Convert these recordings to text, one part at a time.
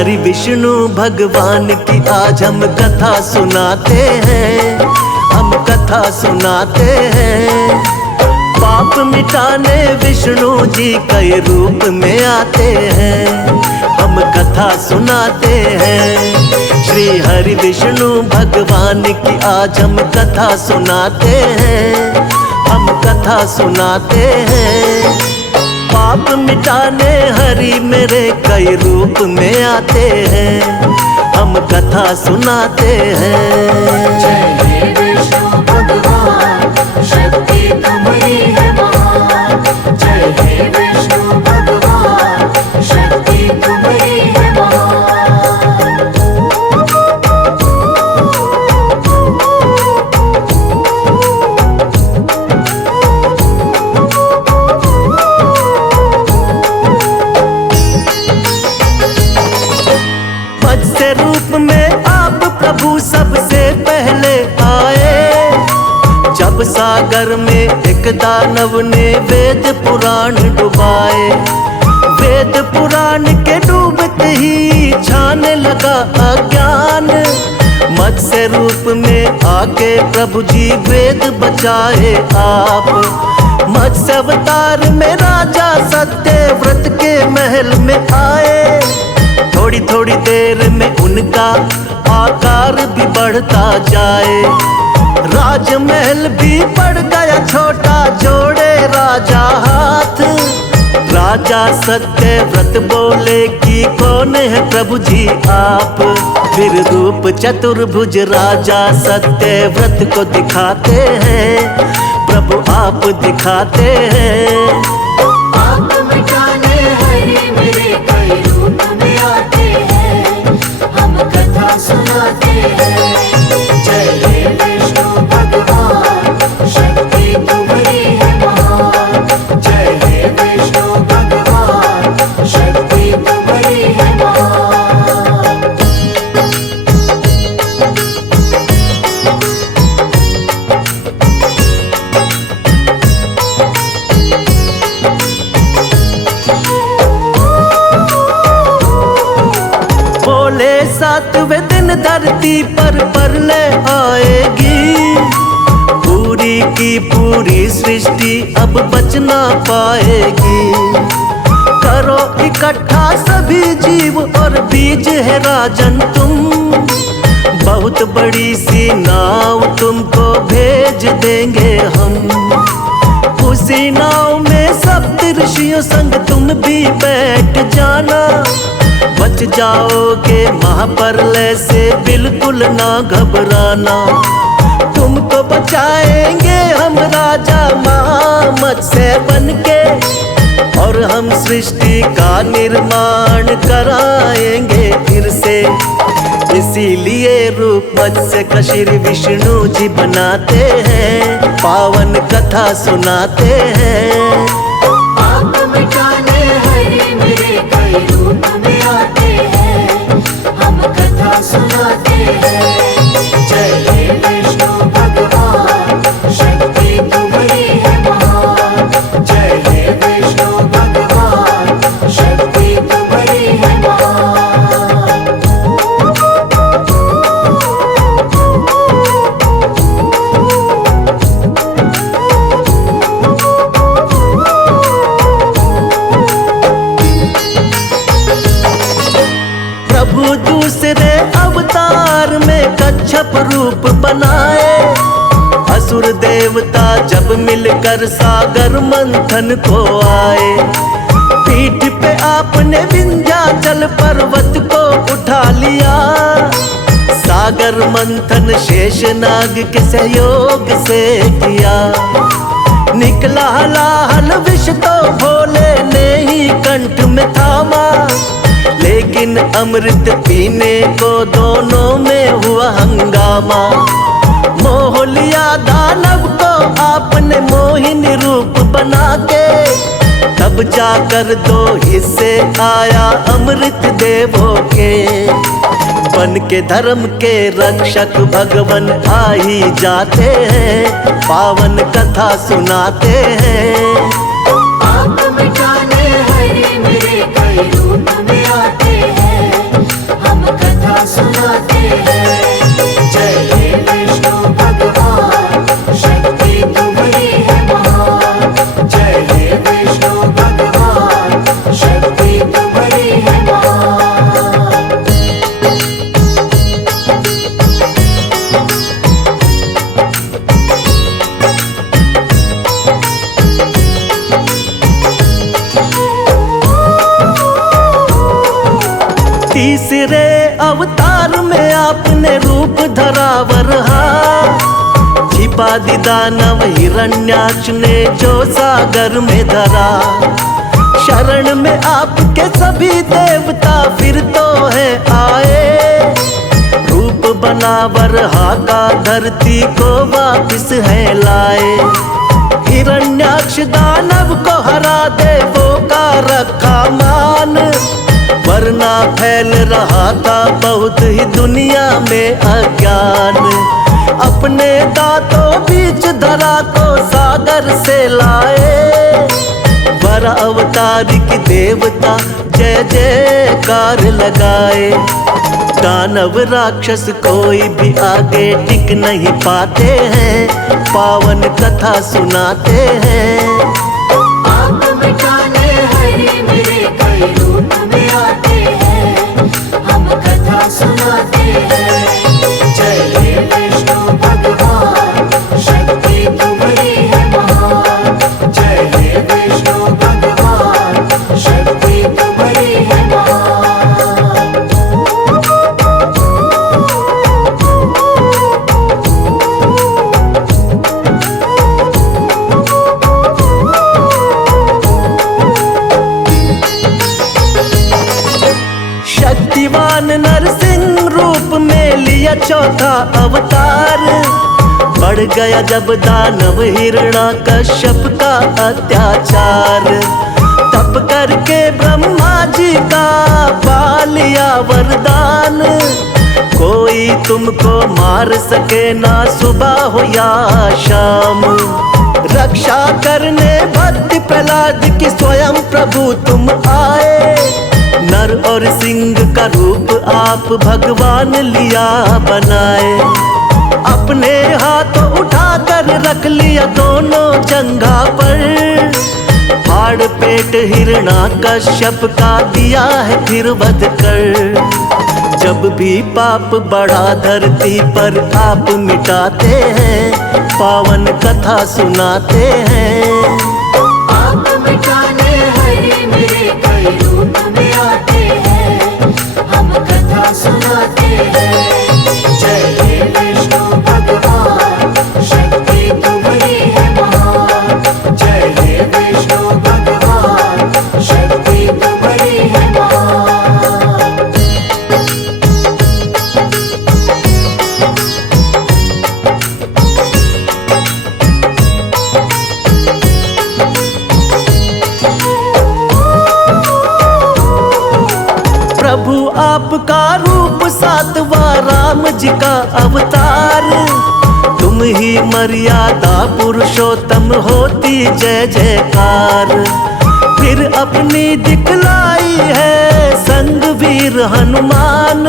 हरि विष्णु भगवान की आज हम कथा सुनाते हैं, हम कथा सुनाते हैं। पाप मिटाने विष्णु जी कई रूप में आते हैं, हम कथा सुनाते हैं। श्री हरि विष्णु भगवान की आज हम कथा सुनाते हैं, हम कथा सुनाते हैं। पाप मिटाने हरि मेरे कई रूप में आते हैं, हम कथा सुनाते हैं। जय हे विष्णु भगवान, शक्ति तुम्हारी है महान। जय हे विष्णु भगवान, शक्ति तुम्हारी है महान। मत्स्य रूप में आप प्रभु सबसे पहले आए, जब सागर में एक दानव ने वेद पुराण डुबाए। वेद पुराण के डूबते ही छाने लगा अज्ञान, मत्स्य रूप में आके प्रभु जी वेद बचाए आप। मत्स्य अवतार में राजा सत्यव्रत के महल में आए, थोड़ी थोड़ी देर में उनका आकार भी बढ़ता जाए। राजमहल भी बढ़ गया छोटा, जोड़े राजा हाथ। राजा सत्यव्रत बोले कि कौन है प्रभु जी आप। फिर रूप चतुर्भुज राजा सत्यव्रत को दिखाते हैं, प्रभु आप दिखाते हैं। पाप मिटाने हरि मेरे कई रूप में आते हैं, हम कथा सुनाते हैं। जय हे विष्णु भगवान, शक्ति तुम्हारी है महान। जय हे विष्णु भगवान, शक्ति तुम्हारी है महान। बोले सातवें दिन धरती पर प्रलय आएगी, पूरी की पूरी सृष्टि अब बच ना पाएगी। करो इकट्ठा सभी जीव और बीज है राजन तुम, बहुत बड़ी सी नाव तुमको भेज देंगे हम। उसी नाव में सप्त ऋषियों संग तुम भी बैठ जाना, बच जाओगे महाप्रलय से बिल्कुल ना घबराना। तुमको बचाएंगे हम राजा मत्स्य बनके, और हम सृष्टि का निर्माण कराएंगे फिर से। इसीलिए रूप मत्स्य का श्री विष्णु जी बनाते हैं, पावन कथा सुनाते हैं। पाप मिटाने हरि मेरे कई रूप में आते हैं, हम कथा सुनाते हैं। जय हे विष्णु भगवान, शक्ति तुम्हारी है महान। जय हे विष्णु भगवान, शक्ति तुम्हारी है महान। प्रभु दूसरे अवतार में कच्छप रूप बनाए, असुर देवता जब मिलकर सागर मंथन को आए। पीठ पे आपने विंध्याचल पर्वत को उठा लिया, सागर मंथन शेषनाग के सहयोग से किया। निकला हलाहल विष तो भोले ने ही कंठ में थामा, लेकिन अमृत पीने को दोनों में हुआ हंगामा। मोह लिया दानव को आपने मोहिनी रूप बना के, तब जाकर दो हिस्से आया अमृत देवों के। बन के धर्म के रक्षक भगवन आ ही जाते हैं, पावन कथा सुनाते हैं। पाप मिटाने हरि मेरे कई रूप में आते हैं, अवतार में आपने रूप धरा वरहा, छिपा दी दानव हिरण्याक्ष ने जो सागर में धरा। शरण में आपके सभी देवता फिर तो है आए, रूप बना वरहा का धरती को वापिस है लाए। हिरण्याक्ष दानव को हरा देवों का रखा मान, वरना फैल रहा था बहुत ही दुनिया में अज्ञान। अपने दांतों बीच धरा को सागर से लाए, वर अवतार की देवता जय जयकार लगाए। दानव राक्षस कोई भी आगे टिक नहीं पाते हैं, पावन कथा सुनाते हैं। आप मिटाने हरे मेरे कई रूप में आते हैं, हम कथा सुनाते हैं। जय हे विष्णु भगवान, शक्ति तुम्हारी है महान। जय हे विष्णु भगवान, शक्ति तुम्हारी है महान। शक्तिवान नरसिंह रूप में लिया चौथा अवतार, बढ़ गया जब दानव हिरण्याकश्यप का अत्याचार। तप करके ब्रह्मा जी का पा लिया वरदान, कोई तुमको मार सके ना सुबह हो या शाम। रक्षा करने भक्त प्रहलाद की स्वयं प्रभु तुम आए, नर और सिंह का रूप आप भगवान लिया बनाए। अपने हाथों उठाकर रख लिया दोनों जंघा पर, फाड़ पेट हिरण्याकश्यप का दिया है फिर वध कर। जब भी पाप बढ़ा धरती पर आप मिटाते हैं, पावन कथा सुनाते हैं। आप मिटाने हरे मेरे कई रूप में आते हैं, हम कथा सुनाते हैं। जय हे विष्णु भगवान, शक्ति तुम्हारी है महान। जय हे विष्णु भगवान, शक्ति तुम्हारी है महान। प्रभु आपका रूप सातवां राम जी का अवतार, तुम ही मर्यादा पुरुषोत्तम होती जय जयकार। फिर अपनी दिखलाई है संग वीर हनुमान,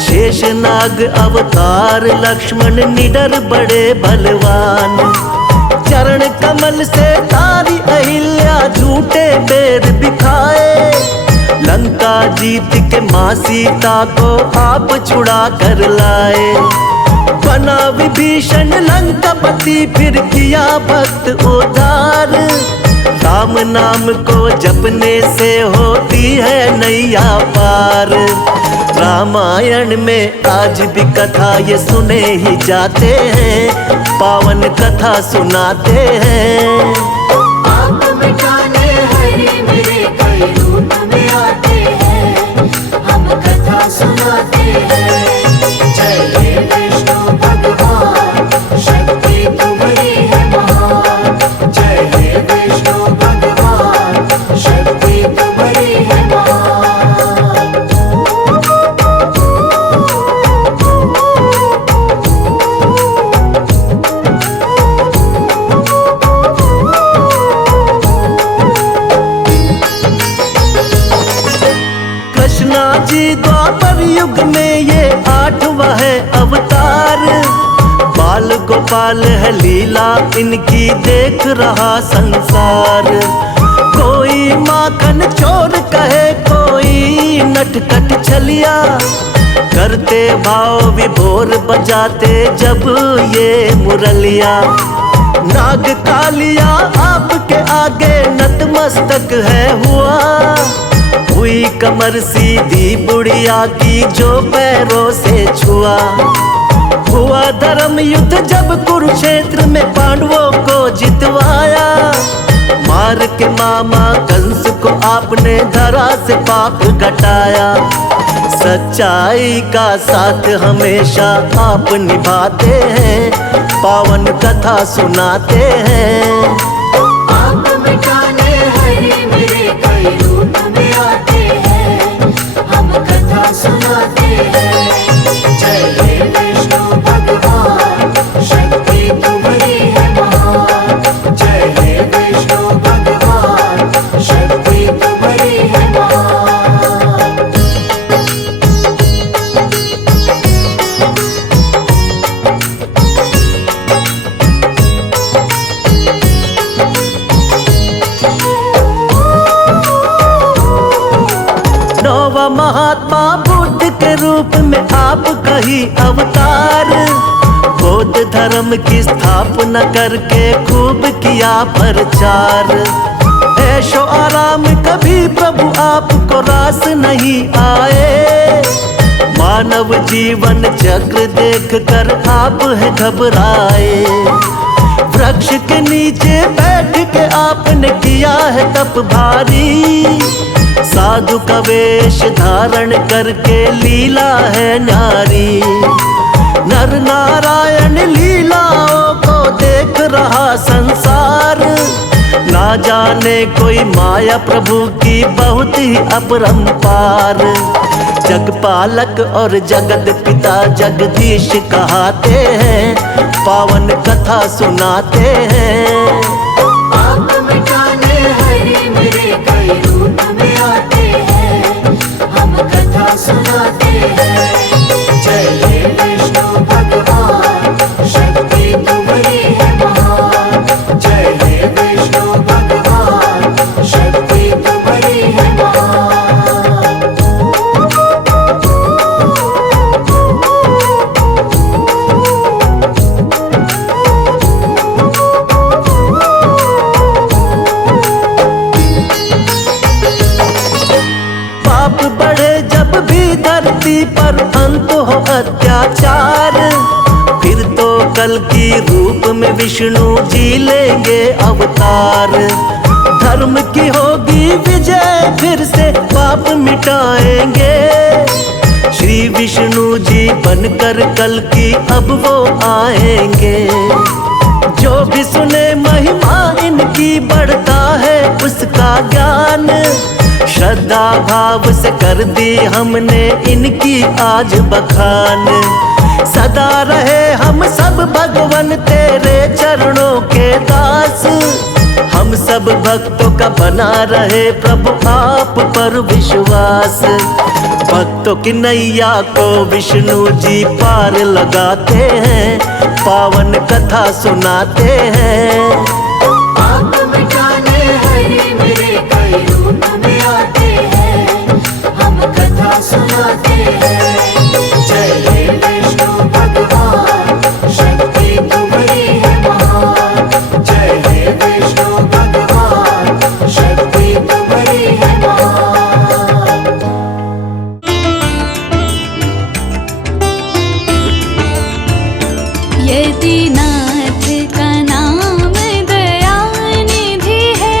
शेषनाग अवतार लक्ष्मण निडर बड़े बलवान। चरण कमल से तारी अहिल्या झूठे बेर बिखाए, लंका जीत के माँ सीता को आप छुड़ा कर लाए। बना विभीषण लंकापति फिर किया भक्त उद्धार, राम नाम को जपने से होती है नैया पार। रामायण में आज भी कथा ये सुने ही जाते हैं, पावन कथा सुनाते हैं। आप मिटाने हरे मेरे कई रूप में आते हैं, हम कथा सुनाते हैं। जय हे विष्णु भगवान, शक्ति तुम्हारी है महान। जय हे विष्णु भगवान, शक्ति तुम्हारी है महान। कृष्णा जी द्वापर युग में ये 8वां है अवतार, बाल गोपाल है लीला इनकी देख रहा संसार। कोई माखन चोर कहे कोई नटखट छलिया, करते भाव विभोर बजाते जब ये मुरलिया। नाग कालिया आपके आगे नतमस्तक है हुआ, हुई कमर सीधी बुढ़िया की जो पैरों से छुआ। हुआ धर्म युद्ध जब कुरुक्षेत्र में पांडवों को जितवाया। मार के मामा कंस को आपने धरा से पाप घटाया। सच्चाई का साथ हमेशा आप निभाते हैं, पावन कथा सुनाते हैं। आप मिटाने हरि मेरे कई रूप में आते हैं, हम कथा सुनाते हैं। जय हे विष्णु भगवान, शक्ति तुम्हारी है महान। जय हे विष्णु भगवान, शक्ति तुम्हारी है महान। नौवा महात्मा बुद्ध के रूप में आप कही अवतार। बौद्ध धर्म की स्थापना करके खूब किया प्रचार। ऐशो आराम कभी प्रभु आपको रास नहीं आए। मानव जीवन चक्र देख कर आप है घबराए। वृक्ष के नीचे बैठ के आपने किया है तप भारी। साधु का वेश धारण करके लीला है नारी। नर नारायण लीलाओं को देख रहा संसार। ना जाने कोई माया प्रभु की बहुत ही अपरंपार। जगपालक और जगत पिता जगदीश कहाते हैं, पावन कथा सुनाते हैं। आप मिटाने हरि मेरे कई रूप में आते हैं, हम कथा सुनाते हैं। जय हे विष्णु भगवान, शक्ति तुम्हारी है महान। जय हे विष्णु भगवान, शक्ति तुम्हारी है महान। पाप बढ़े जब भी धरती पर अंत हो अत्याचार। फिर तो कल की रूप में विष्णु जी लेंगे अवतार। धर्म की होगी विजय, फिर से पाप मिटाएंगे। श्री विष्णु जी बनकर कल की अब वो आएंगे। जो भी सुने महिमा इनकी बढ़ता है उसका ज्ञान। श्रद्धा भाव से कर दी हमने इनकी आज बखान। सदा रहे हम सब भगवन तेरे चरणों के दास। हम सब भक्तों का बना रहे प्रभु आप पर विश्वास। भक्तों की नैया को विष्णु जी पार लगाते हैं, पावन कथा सुनाते हैं। आप मिटाने हरि मेरे कई रूप में आते हैं, हम कथा सुनाते हैं। जय हे विष्णु भगवान, शक्ति तुम्हारी है महान। जय हे विष्णु भगवान, शक्ति तुम्हारी है महान। यदि नाथ का नाम दयानिधि है,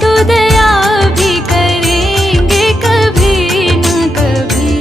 तो दया भी करेंगे कभी न कभी।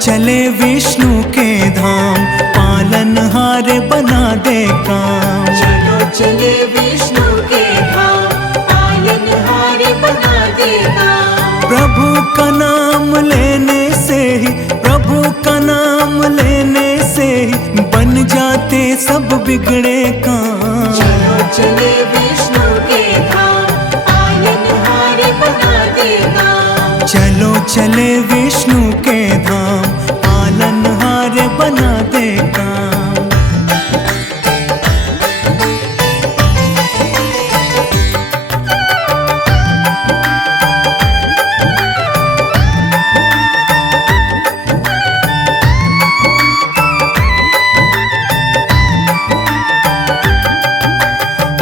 चले विष्णु के धाम, पालनहार बना दे काम। चलो चले विष्णु के धाम, पालनहार बना देगा। प्रभु का नाम लेने से ही, प्रभु का नाम लेने से ही बन जाते सब बिगड़े काम। चलो चले विष्णु के धाम, पालनहार बना देगा। चलो चले विष्णु के धाम, पालनहार बना दे काम।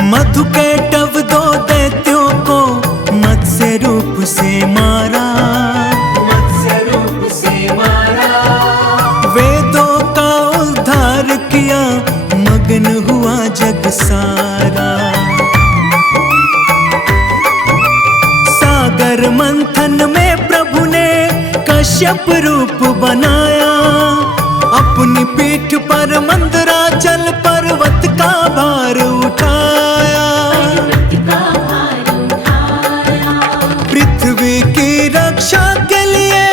मधु के टव दो दैत्यों को मत्स्य रूप से मारा, मत्स्य रूप से मारा। वेदों का उद्धार किया, मगन हुआ जग सारा। सागर मंथन में प्रभु ने कश्यप रूप बनाया, अपनी पीठ पर मंदराचल पर्वत का भार उठाया। पर्वत का भार उठाया। पृथ्वी की रक्षा के लिए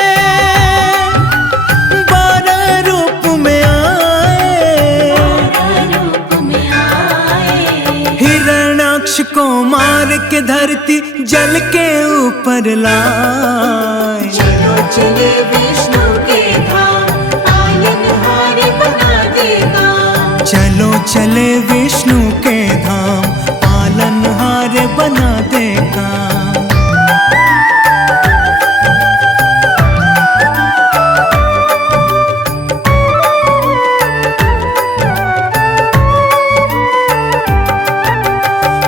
12 रूप में आए, 12 रूप में आए। हिरण्याक्ष को मार के धरती जल के ऊपर लाए। चलो चले विष्णु के धाम, पालनहार बना देगा। चलो चले विष्णु के धाम, पालनहार बना दे काम।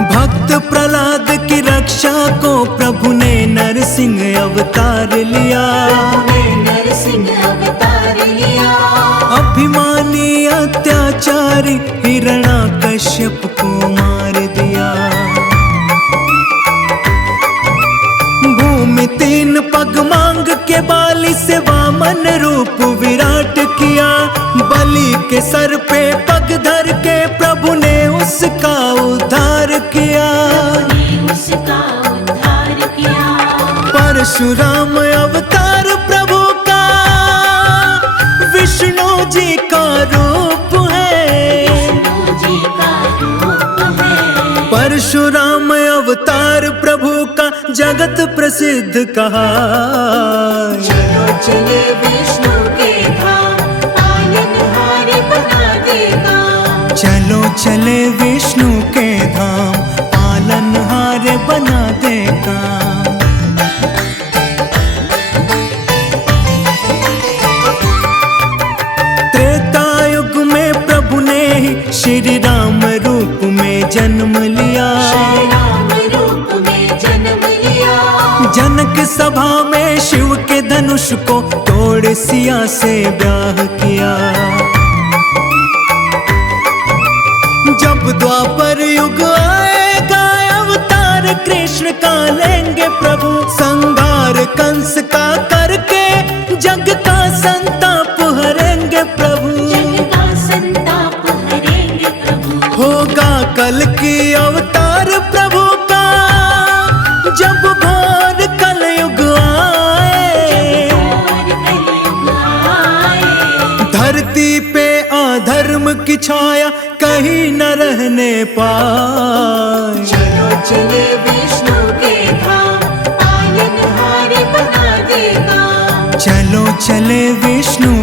भक्त प्रहलाद की रक्षा को प्रभु ने नरसिंह अवतार लिया। ने नरसिंह अवतार लिया। अभिमानी अत्याचारी हिरण्याकश्यप को मार दिया। भूमि 3 पग मांग के बाली से वामन रूप विराट किया। बलि के सर पे पग धर के प्रभु ने उसका उद्धार किया। ने उसका उद्धार किया। परशुराम अवतार प्रभु का विष्णु जी का रूप है। विष्णु जी का रूप है। परशुराम अवतार प्रभु का जगत प्रसिद्ध कहा। चलो चले विष्णु के धाम, पालनहार बना देगा। चलो चले विष्णु के धाम, पालनहार बना दे काम। त्रेता युग में प्रभु ने ही श्री राम रूप में जन्म लिया। श्री राम रूप में जन्म लिया। जनक सभा में शिव के धनुष को तोड़ सिया से ब्याह किया। जब द्वापर युग आएगा अवतार कृष्ण का लेंगे प्रभु। संहार कंस का करके जग का संताप हरेंगे प्रभु। जग का संताप हरेंगे प्रभु। होगा कल की अवतार प्रभु का, जब घोर कलयुग आए। और कलयुग आए। धरती पे अधर्म की छाया कहीं न रहने पाए। चलो चले विष्णु के धाम, पालनहार बना देगा। चलो चले विष्णु